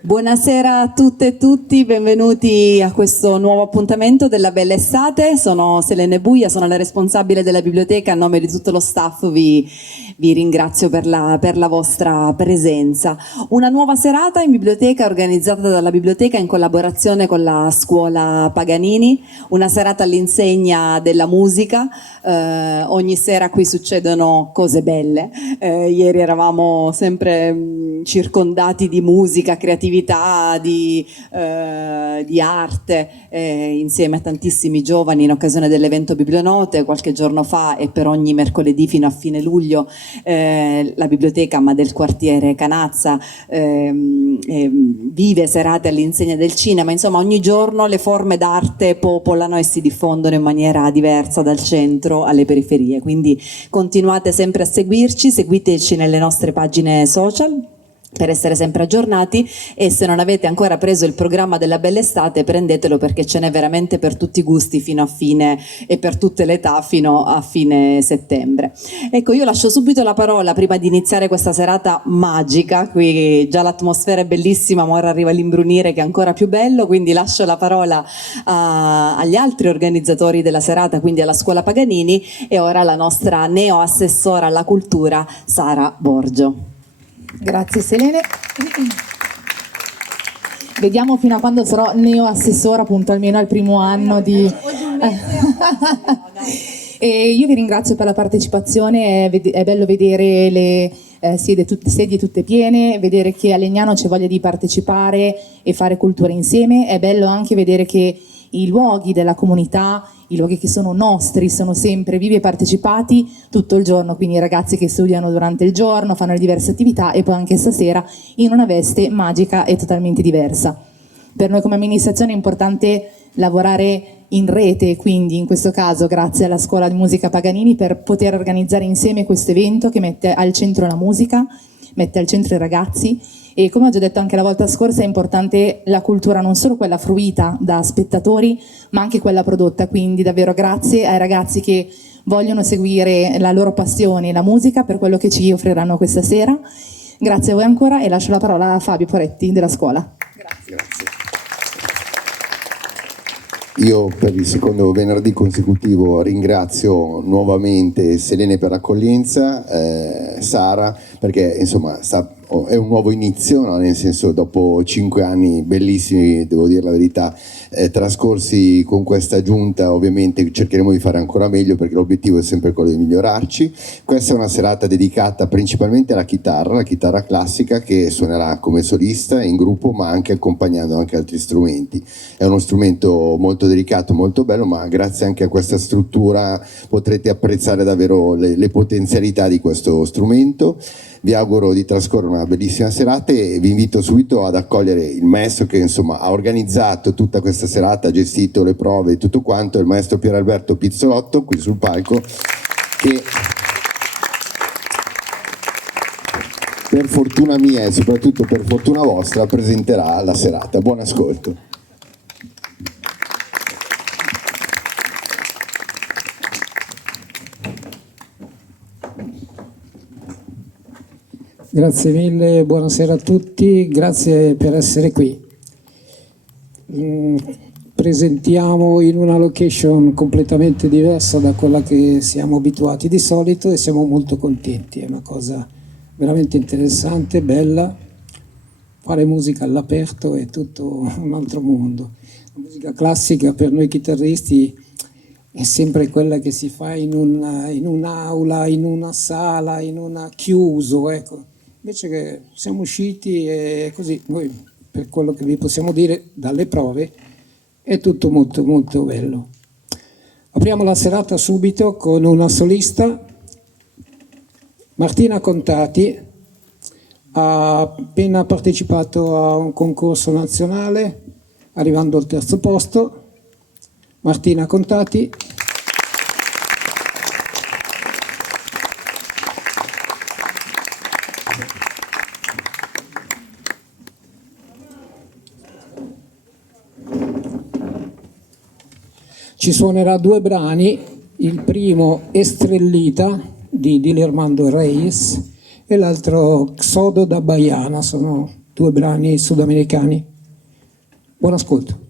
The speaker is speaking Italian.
Buonasera a tutte e tutti, benvenuti a questo nuovo appuntamento della Bella Estate. Sono Selene Buia, sono la responsabile della biblioteca. A nome di tutto lo staff vi ringrazio per la vostra presenza. Una nuova serata in biblioteca organizzata dalla biblioteca in collaborazione con la scuola Paganini, una serata all'insegna della musica. Ogni sera qui succedono cose belle. Ieri eravamo sempre circondati di musica, creatività, di arte, insieme a tantissimi giovani in occasione dell'evento Biblionote qualche giorno fa, e per ogni mercoledì fino a fine luglio la biblioteca, ma del quartiere Canazza, vive serate all'insegna del cinema. Insomma, ogni giorno le forme d'arte popolano e si diffondono in maniera diversa dal centro alle periferie, quindi continuate sempre a seguirci, seguiteci nelle nostre pagine social per essere sempre aggiornati, e se non avete ancora preso il programma della Bella Estate prendetelo, perché ce n'è veramente per tutti i gusti fino a fine, e per tutte le età fino a fine settembre. Ecco, io lascio subito la parola, prima di iniziare questa serata magica. Qui già l'atmosfera è bellissima, ma ora arriva l'imbrunire che è ancora più bello, quindi lascio la parola agli altri organizzatori della serata, quindi alla scuola Paganini, e ora la nostra neo assessora alla cultura Sara Borgio. Grazie Selene. Vediamo fino a quando sarò neo assessora, appunto almeno al primo anno di... E io vi ringrazio per la partecipazione, è bello vedere le sedie tutte piene, vedere che a Legnano c'è voglia di partecipare e fare cultura insieme. È bello anche vedere che i luoghi della comunità, i luoghi che sono nostri, sono sempre vivi e partecipati tutto il giorno, quindi i ragazzi che studiano durante il giorno, fanno le diverse attività, e poi anche stasera in una veste magica e totalmente diversa. Per noi come amministrazione è importante lavorare in rete, quindi in questo caso grazie alla scuola di musica Paganini, per poter organizzare insieme questo evento che mette al centro la musica, mette al centro i ragazzi. E come ho già detto anche la volta scorsa, è importante la cultura, non solo quella fruita da spettatori, ma anche quella prodotta. Quindi davvero grazie ai ragazzi che vogliono seguire la loro passione, la musica, per quello che ci offriranno questa sera. Grazie a voi ancora, e lascio la parola a Fabio Poretti della scuola. Grazie. Io per il secondo venerdì consecutivo ringrazio nuovamente Selene per l'accoglienza, Sara perché insomma è un nuovo inizio, no? Nel senso, dopo 5 anni bellissimi, devo dire la verità, trascorsi con questa giunta, ovviamente cercheremo di fare ancora meglio, perché l'obiettivo è sempre quello di migliorarci. Questa è una serata dedicata principalmente alla chitarra, la chitarra classica, che suonerà come solista in gruppo, ma anche accompagnando anche altri strumenti. È uno strumento molto delicato, molto bello, ma grazie anche a questa struttura potrete apprezzare davvero le potenzialità di questo strumento. Vi auguro di trascorrere una bellissima serata e vi invito subito ad accogliere il maestro che insomma ha organizzato tutta questa serata, ha gestito le prove e tutto quanto, il maestro Pier Alberto Pizzolotto, qui sul palco, che per fortuna mia e soprattutto per fortuna vostra presenterà la serata. Buon ascolto. Grazie mille, buonasera a tutti, grazie per essere qui. Presentiamo in una location completamente diversa da quella che siamo abituati di solito, e siamo molto contenti. È una cosa veramente interessante, bella. Fare musica all'aperto è tutto un altro mondo. La musica classica per noi chitarristi è sempre quella che si fa in un'aula, in una sala, in una chiuso, ecco. Invece che siamo usciti, e così noi, per quello che vi possiamo dire dalle prove, è tutto molto molto bello. Apriamo la serata subito con una solista, Martina Contati. Ha appena partecipato a un concorso nazionale, arrivando al 3° posto. Martina Contati. Ci suonerà 2 brani, il primo Estrellita di Dilermando Reyes e l'altro Xodo da Baiana. Sono 2 brani sudamericani. Buon ascolto.